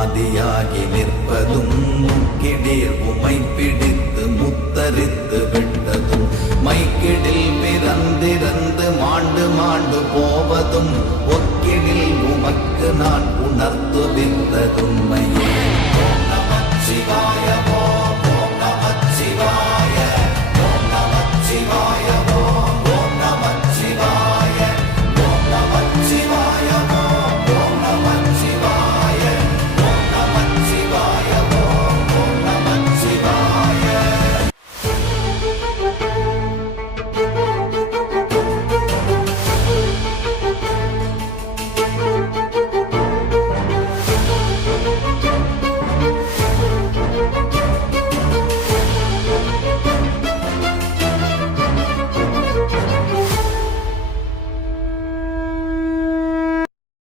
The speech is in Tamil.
ஆதியாகி நிற்பதும் முக்கிடீர் உமை பிடித்து முத்தரித்து விட்டதும். மைக்கிடில் பிறந்திருந்து மாண்டு மாண்டு போவதும் ஒக்கிடில் உமக்கு நான் உணர்த்துவித்ததுமையே